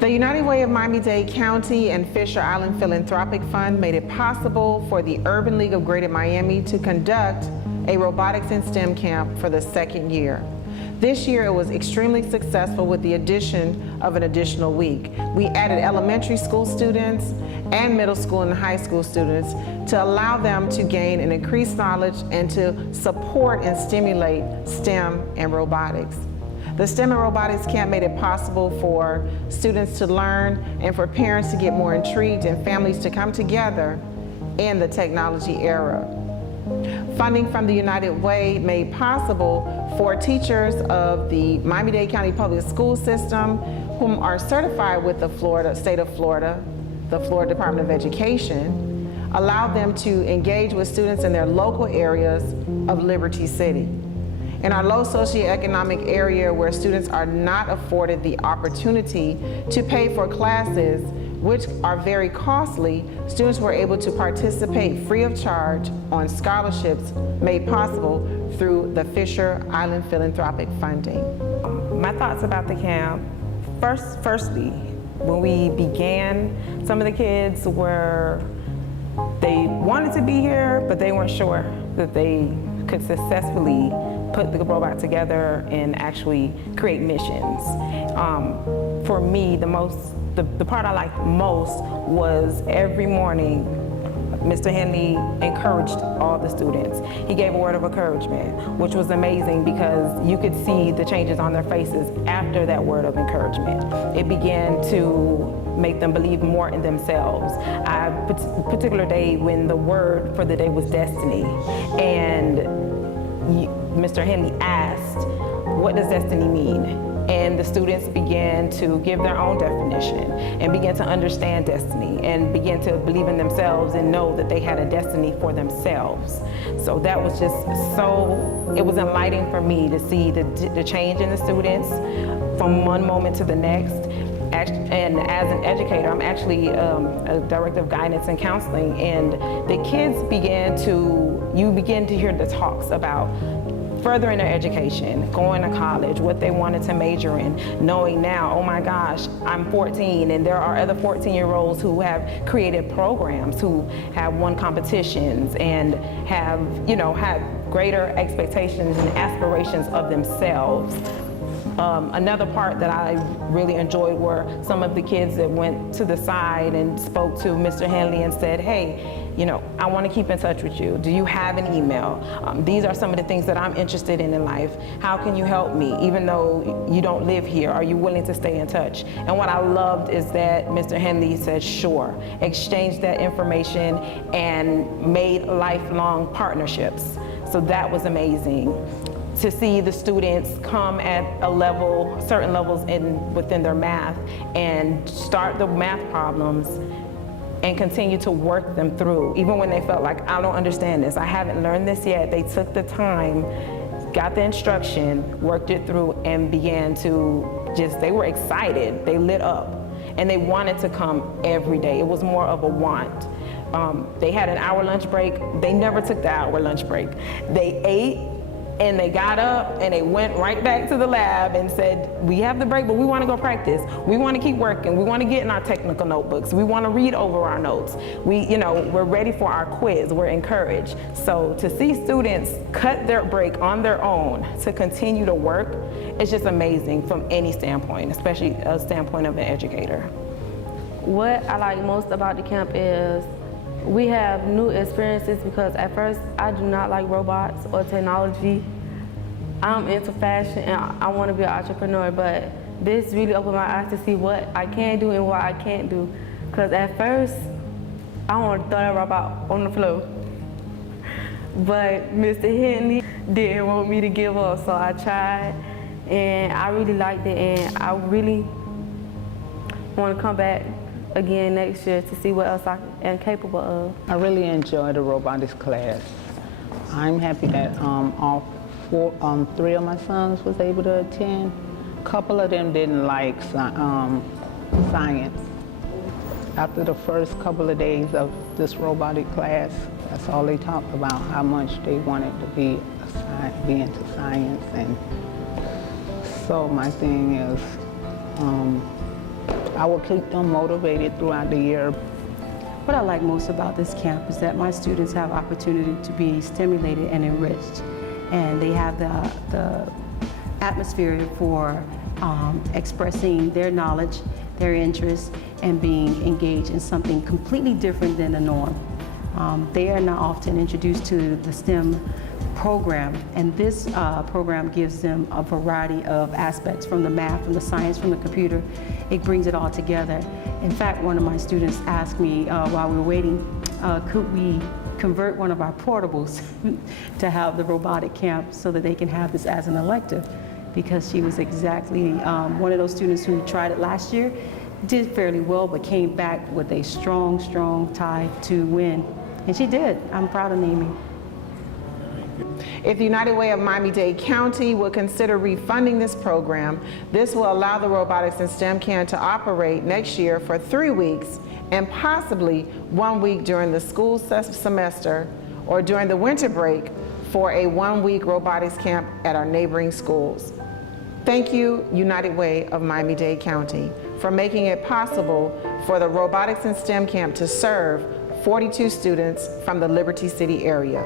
The United Way of Miami-Dade County and Fisher Island Philanthropic Fund made it possible for the Urban League of Greater Miami to conduct a robotics and STEM camp for the second year. This year it was extremely successful with the addition of an additional week. We added elementary school students and middle school and high school students to allow them to gain an increased knowledge and to support and stimulate STEM and robotics. The STEM and robotics camp made it possible for students to learn and for parents to get more intrigued and families to come together in the technology era. Funding from the United Way made possible for teachers of the Miami-Dade County Public School System whom are certified with the state of Florida, the Florida Department of Education, allow them to engage with students in their local areas of Liberty City. In our low socioeconomic area where students are not afforded the opportunity to pay for classes, which are very costly, students were able to participate free of charge on scholarships made possible through the Fisher Island Philanthropic Funding. My thoughts about the camp, firstly, when we began, some of the kids they wanted to be here, but they weren't sure that they could successfully put the robot together and actually create missions. For me, the part I liked most was every morning Mr. Henley encouraged all the students. He gave a word of encouragement, which was amazing because you could see the changes on their faces after that word of encouragement. It began to make them believe more in themselves. A particular day when the word for the day was destiny, and Mr. Henley asked, what does destiny mean? And the students began to give their own definition and began to understand destiny and began to believe in themselves and know that they had a destiny for themselves. So that was just it was enlightening for me to see the change in the students from one moment to the next. And as an educator, I'm actually a director of guidance and counseling, and the kids you begin to hear the talks about furthering their education, going to college, what they wanted to major in, knowing now, oh my gosh, I'm 14 and there are other 14-year-olds who have created programs, who have won competitions and have greater expectations and aspirations of themselves. Another part that I really enjoyed were some of the kids that went to the side and spoke to Mr. Henley and said, hey, I want to keep in touch with you. Do you have an email? These are some of the things that I'm interested in life. How can you help me? Even though you don't live here, are you willing to stay in touch? And what I loved is that Mr. Henley said, sure, exchanged that information and made lifelong partnerships. So that was amazing. To see the students come at certain levels within their math and start the math problems and continue to work them through. Even when they felt like, I don't understand this, I haven't learned this yet, they took the time, got the instruction, worked it through, and began to they were excited, they lit up, and they wanted to come every day. It was more of a want. They had an hour lunch break. They never took the hour lunch break. They ate, and they got up and they went right back to the lab and said, we have the break, but we want to go practice. We want to keep working. We want to get in our technical notebooks. We want to read over our notes. We're ready for our quiz. We're encouraged. So to see students cut their break on their own to continue to work, it's just amazing from any standpoint, especially a standpoint of an educator. What I like most about the camp is we have new experiences because at first I do not like robots or technology. I'm into fashion and I want to be an entrepreneur, but this really opened my eyes to see what I can do and what I can't do. Because at first, I want to throw that robot on the floor. But Mr. Henley didn't want me to give up, so I tried and I really liked it, and I really want to come back again next year to see what else I am capable of. I really enjoyed the robotics class. I'm happy that three of my sons was able to attend. A couple of them didn't like science. After the first couple of days of this robotic class, that's all they talked about, how much they wanted to be into science. And so my thing is, I will keep them motivated throughout the year. What I like most about this camp is that my students have opportunity to be stimulated and enriched, and they have the atmosphere for expressing their knowledge, their interests, and being engaged in something completely different than the norm. They are not often introduced to the STEM program, and this program gives them a variety of aspects, from the math, from the science, from the computer. It brings it all together. In fact, one of my students asked me while we were waiting, could we convert one of our portables to have the robotic camp so that they can have this as an elective, because she was exactly one of those students who tried it last year, did fairly well, but came back with a strong, strong tie to win. And she did. I'm proud of Naomi. If the United Way of Miami-Dade County would consider refunding this program, this will allow the Robotics and STEM Camp to operate next year for 3 weeks and possibly 1 week during the school semester or during the winter break for a 1-week robotics camp at our neighboring schools. Thank you, United Way of Miami-Dade County, for making it possible for the Robotics and STEM Camp to serve 42 students from the Liberty City area.